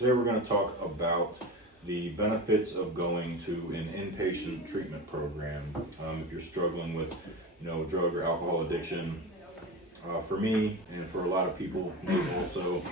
Today we're going to talk about the benefits of going to an inpatient treatment program. If you're struggling with, drug or alcohol addiction, for me and for a lot of people also,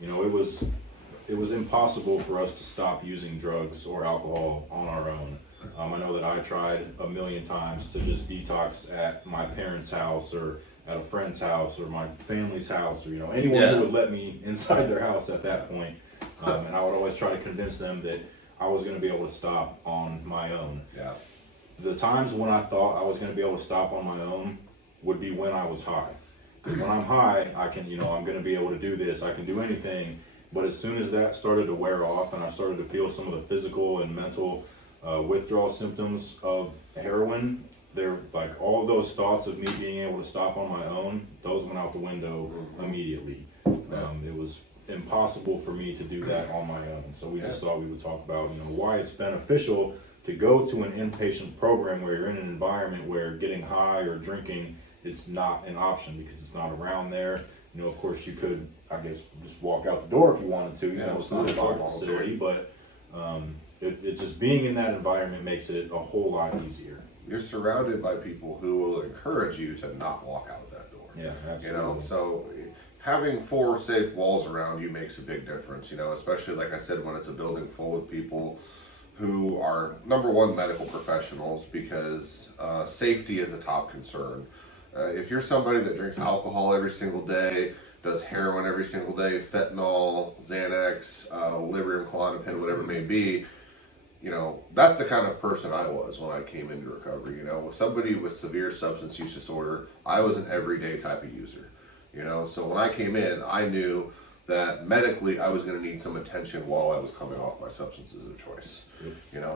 it was impossible for us to stop using drugs or alcohol on our own. I know that I tried a million times to just detox at my parents' house or at a friend's house or my family's house or anyone who would let me inside their house at that point. And I would always try to convince them that I was going to be able to stop on my own. Yeah. The times when I thought I was going to be able to stop on my own would be when I was high. Because when I'm high, I can, I'm going to be able to do this. I can do anything. But as soon as that started to wear off and I started to feel some of the physical and mental withdrawal symptoms of heroin, they're like all of those thoughts of me being able to stop on my own, those went out the window immediately. It was impossible for me to do that on my own. So we just thought we would talk about, why it's beneficial to go to an inpatient program where you're in an environment where getting high or drinking is not an option because it's not around there. Of course you could, I guess, just walk out the door if you wanted to, it's not a bar facility, but it just being in that environment makes it a whole lot easier. You're surrounded by people who will encourage you to not walk out that door. Yeah, absolutely. So having 4 safe walls around you makes a big difference, especially like I said, when it's a building full of people who are, number one, medical professionals, because safety is a top concern. If you're somebody that drinks alcohol every single day, does heroin every single day, fentanyl, Xanax, Librium, Klonopin, whatever it may be, that's the kind of person I was when I came into recovery. Somebody with severe substance use disorder, I was an everyday type of user. So when I came in, I knew that medically I was going to need some attention while I was coming off my substances of choice.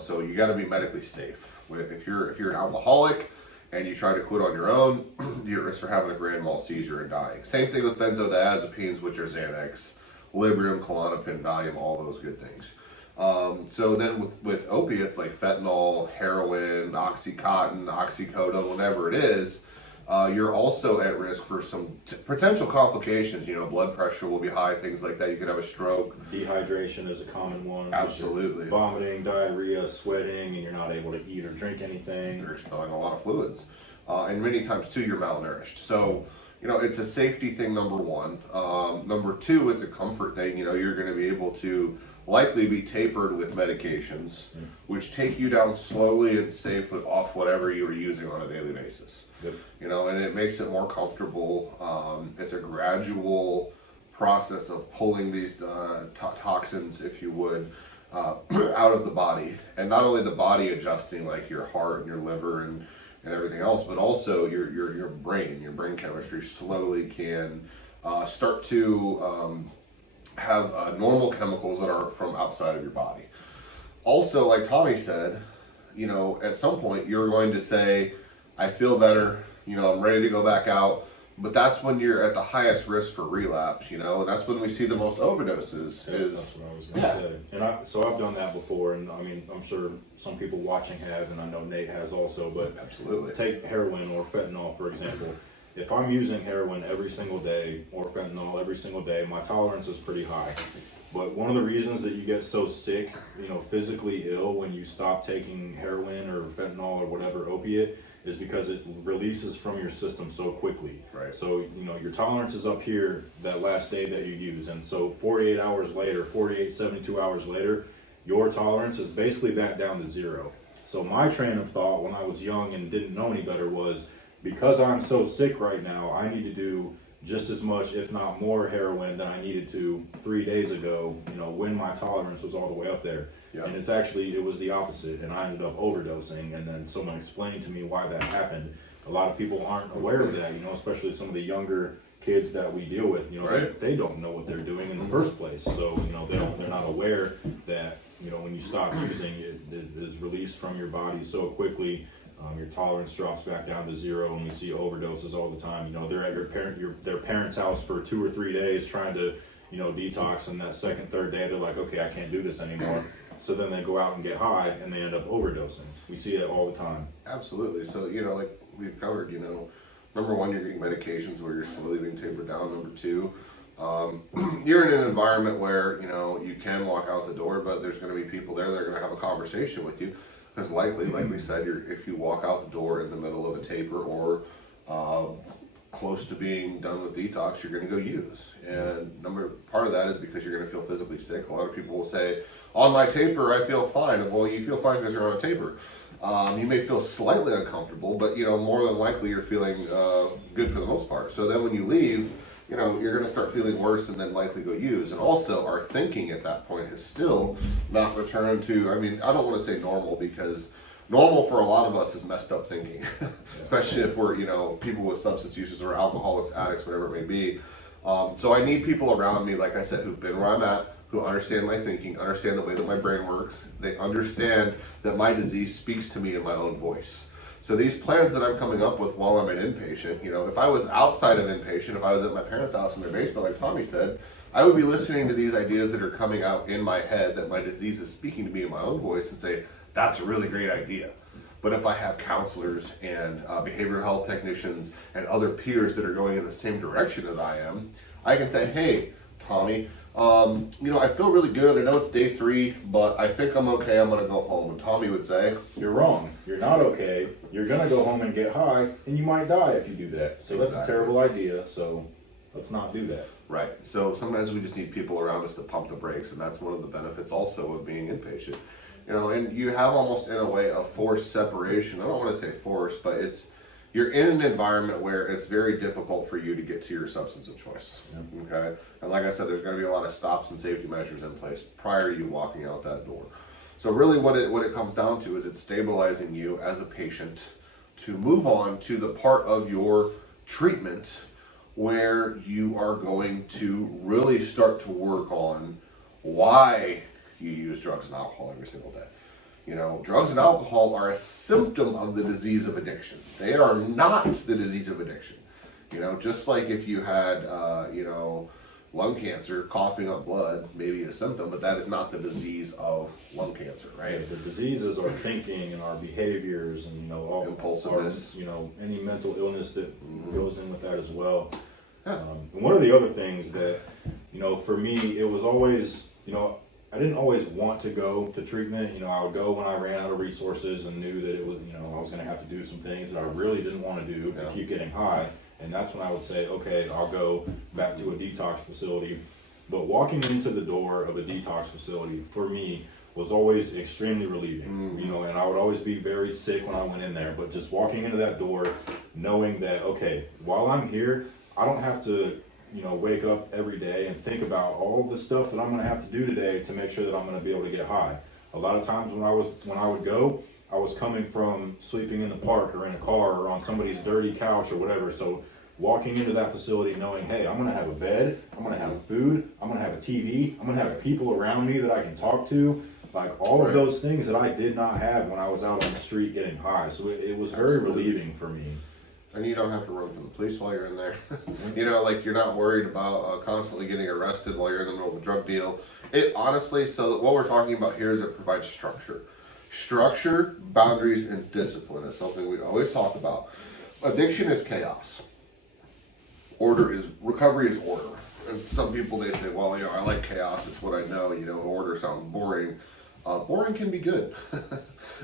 So you got to be medically safe. If you're an alcoholic and you try to quit on your own, you're at risk for having a grand mal seizure and dying. Same thing with benzodiazepines, which are Xanax, Librium, Klonopin, Valium, all those good things. So then with opiates like fentanyl, heroin, Oxycontin, oxycodone, whatever it is, you're also at risk for some potential complications. Blood pressure will be high, things like that. You could have a stroke. Dehydration is a common one. Absolutely. Vomiting, diarrhea, sweating, and you're not able to eat or drink anything. You're expelling a lot of fluids. And many times, too, you're malnourished. So, it's a safety thing, number one. Number two, it's a comfort thing. You're going to be able to likely be tapered with medications, which take you down slowly and safely off whatever you were using on a daily basis. Yep. And it makes it more comfortable. It's a gradual process of pulling these toxins, if you would, out of the body. And not only the body adjusting, like your heart and your liver and everything else, but also your brain chemistry slowly can start to have normal chemicals that are from outside of your body. Also, like Tommy said, at some point you're going to say, I feel better, I'm ready to go back out. But that's when you're at the highest risk for relapse, and that's when we see the most overdoses. That's what I was going to say. And so I've done that before, and I'm sure some people watching have, and I know Nate has also, but absolutely. Take heroin or fentanyl, for example. If I'm using heroin every single day or fentanyl every single day, my tolerance is pretty high. But one of the reasons that you get so sick, physically ill when you stop taking heroin or fentanyl or whatever opiate is because it releases from your system so quickly. Right. So, your tolerance is up here that last day that you use. And so 48 hours later, 72 hours later, your tolerance is basically back down to zero. So my train of thought when I was young and didn't know any better was, because I'm so sick right now, I need to do just as much, if not more, heroin than I needed to 3 days ago, when my tolerance was all the way up there. Yeah. And it was the opposite, and I ended up overdosing, and then someone explained to me why that happened. A lot of people aren't aware of that, especially some of the younger kids that we deal with, right. they don't know what they're doing in the first place. So, they're not aware that, when you stop using it, it is released from your body so quickly. Your tolerance drops back down to zero, and we see overdoses all the time. They're at their parents' house for 2 or 3 days trying to, detox, and that second, third day, they're like, okay, I can't do this anymore. So then they go out and get high, and they end up overdosing. We see it all the time. Absolutely. So, like we've covered, number one, you're getting medications where you're slowly being tapered down. Number two, You're in an environment where, you know, you can walk out the door, but there's going to be people there that are going to have a conversation with you. Because likely, like we said, if you walk out the door in the middle of a taper or close to being done with detox, you're going to go use. And part of that is because you're going to feel physically sick. A lot of people will say, on my taper, I feel fine. Well, you feel fine because you're on a taper. You may feel slightly uncomfortable, but, you know, more than likely you're feeling good for the most part. So then when you leave, you know, you're going to start feeling worse and then likely go use. And also our thinking at that point has still not returned to, I mean, I don't want to say normal, because normal for a lot of us is messed up thinking, especially if we're, you know, people with substance uses or alcoholics, addicts, whatever it may be. So I need people around me, like I said, who've been where I'm at, who understand my thinking, understand the way that my brain works. They understand that my disease speaks to me in my own voice. So these plans that I'm coming up with while I'm at inpatient, you know, if I was outside of inpatient, if I was at my parents' house in their basement, like Tommy said, I would be listening to these ideas that are coming out in my head, that my disease is speaking to me in my own voice, and say, that's a really great idea. But if I have counselors and behavioral health technicians and other peers that are going in the same direction as I am, I can say, hey, Tommy, you know, I feel really good. I know it's day 3, but I think I'm okay. I'm going to go home. And Tommy would say, You're wrong. You're not okay. You're going to go home and get high, and you might die if you do that. So that's a terrible idea. So let's not do that. right. So sometimes we just need people around us to pump the brakes. And that's one of the benefits also of being inpatient. You know, and you have almost in a way a forced separation. I don't want to say forced, but you're in an environment where it's very difficult for you to get to your substance of choice. Yeah. Okay. And like I said, there's going to be a lot of stops and safety measures in place prior to you walking out that door. So really what it comes down to is it's stabilizing you as a patient to move on to the part of your treatment where you are going to really start to work on why you use drugs and alcohol every single day. You know, drugs and alcohol are a symptom of the disease of addiction. They are not the disease of addiction. You know, just like if you had, you know, lung cancer, coughing up blood, maybe a symptom, but that is not the disease of lung cancer, right? The diseases are thinking and our behaviors and, you know, all impulsiveness, you know, any mental illness that goes in with that as well. Yeah. And one of the other things that, you know, for me, it was always, you know, I didn't always want to go to treatment. You know, I would go when I ran out of resources and knew that it was, you know, I was going to have to do some things that I really didn't want to do to keep getting high. And that's when I would say, okay, I'll go back to a detox facility. But walking into the door of a detox facility for me was always extremely relieving. You know, and I would always be very sick when I went in there. But just walking into that door, knowing that, okay, while I'm here, I don't have to, you know, wake up every day and think about all of the stuff that I'm going to have to do today to make sure that I'm going to be able to get high. A lot of times when I would go, I was coming from sleeping in the park or in a car or on somebody's dirty couch or whatever. So walking into that facility knowing, hey, I'm going to have a bed, I'm going to have food, I'm going to have a TV, I'm going to have people around me that I can talk to, like all of those things that I did not have when I was out on the street getting high. So it was very relieving for me. And you don't have to run from the police while you're in there. You know, like you're not worried about constantly getting arrested while you're in the middle of a drug deal. It honestly, so what we're talking about here is it provides structure. Structure, boundaries, and discipline is something we always talk about. Addiction is chaos. Recovery is order. And some people, they say, well, you know, I like chaos, it's what I know, you know, order sounds boring. Boring can be good.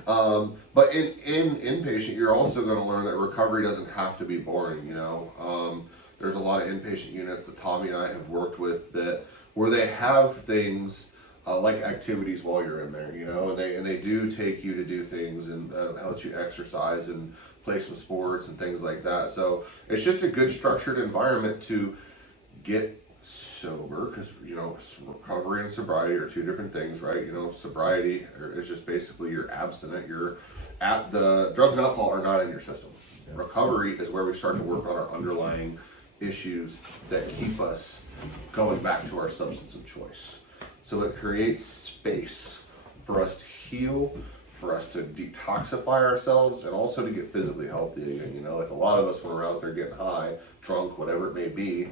But in inpatient, you're also going to learn that recovery doesn't have to be boring, you know. There's a lot of inpatient units that Tommy and I have worked with where they have things like activities while you're in there, you know, and they do take you to do things and let you exercise and play some sports and things like that. So it's just a good structured environment to get sober, because, you know, recovery and sobriety are two different things, right? You know, sobriety is just basically you're abstinent, the drugs and alcohol are not in your system. Recovery is where we start to work on our underlying issues that keep us going back to our substance of choice. So it creates space for us to heal, for us to detoxify ourselves, and also to get physically healthy again. You know, like a lot of us when we're out there getting high, drunk, whatever it may be,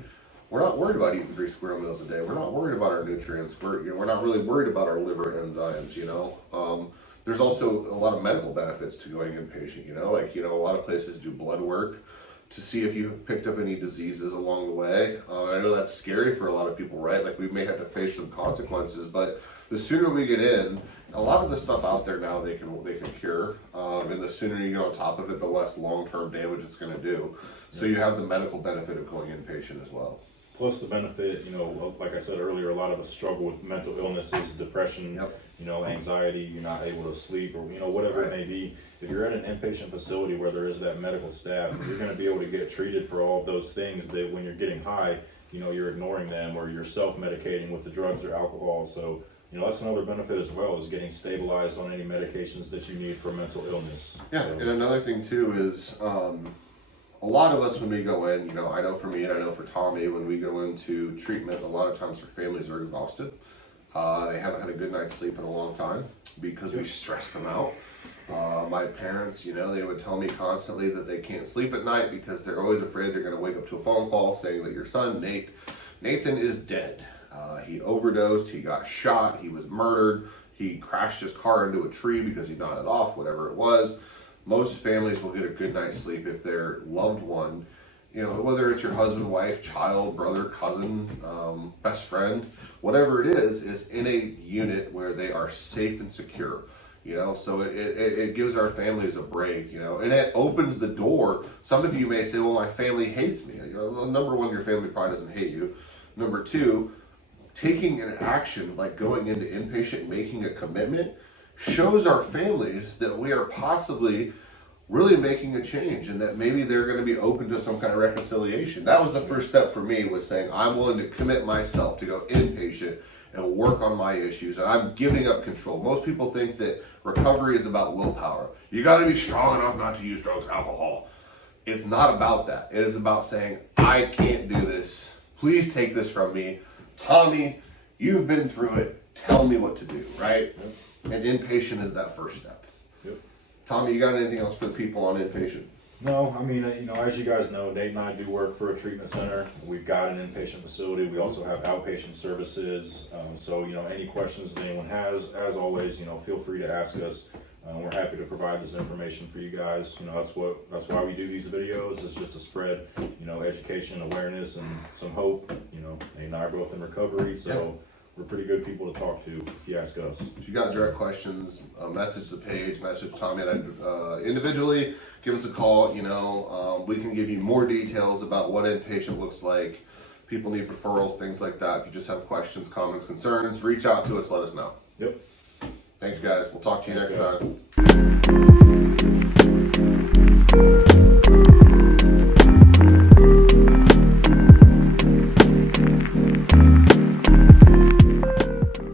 we're not worried about eating 3 square meals a day. We're not worried about our nutrients. We're not really worried about our liver enzymes, you know. There's also a lot of medical benefits to going inpatient, you know, like, you know, a lot of places do blood work to see if you have picked up any diseases along the way. I know that's scary for a lot of people, right? Like we may have to face some consequences, but the sooner we get in, a lot of the stuff out there now they can cure, and the sooner you get on top of it, the less long-term damage it's going to do. So you have the medical benefit of going inpatient as well. Plus the benefit, like I said earlier, a lot of us struggle with mental illnesses, depression, Yep. Anxiety, you're not able to sleep, or whatever it may be. If you're in an inpatient facility where there is that medical staff, you're going to be able to get treated for all of those things that when you're getting high, you're ignoring them, or you're self-medicating with the drugs or alcohol. So that's another benefit as well, is getting stabilized on any medications that you need for mental illness. Yeah, So, and another thing too is a lot of us when we go in, I know for me and I know for Tommy, when we go into treatment, a lot of times our families are exhausted. They haven't had a good night's sleep in a long time because we stress them out. My parents, they would tell me constantly that they can't sleep at night because they're always afraid they're going to wake up to a phone call saying that your son, Nathan is dead. He overdosed, he got shot, he was murdered, he crashed his car into a tree because he nodded off, whatever it was. Most families will get a good night's sleep if their loved one, whether it's your husband, wife, child, brother, cousin, best friend, whatever it is in a unit where they are safe and secure. So it gives our families a break, and it opens the door. Some of you may say, well, my family hates me. Number one, your family probably doesn't hate you. Number two, taking an action like going into inpatient, making a commitment, shows our families that we are possibly really making a change and that maybe they're going to be open to some kind of reconciliation. That was the first step for me, was saying I'm willing to commit myself to go inpatient and work on my issues, and I'm giving up control. Most people think that recovery is about willpower. You got to be strong enough not to use drugs, alcohol. It's not about that. It is about saying, I can't do this. Please take this from me. Tommy, you've been through it. Tell me what to do, right? Yep. And inpatient is that first step. Yep. Tommy, you got anything else for the people on inpatient? No, I mean, as you guys know, Nate and I do work for a treatment center. We've got an inpatient facility. We also have outpatient services. So, any questions that anyone has, as always, feel free to ask us. We're happy to provide this information for you guys. That's why we do these videos. It's just to spread, education, awareness, and some hope. Nate and I are both in recovery, so we're pretty good people to talk to if you ask us. If you guys have questions, message the page, message Tommy and I individually. Give us a call. We can give you more details about what inpatient looks like. People need referrals, things like that. If you just have questions, comments, concerns, reach out to us. Let us know. Yep. Thanks, guys. We'll talk to you next guys. time.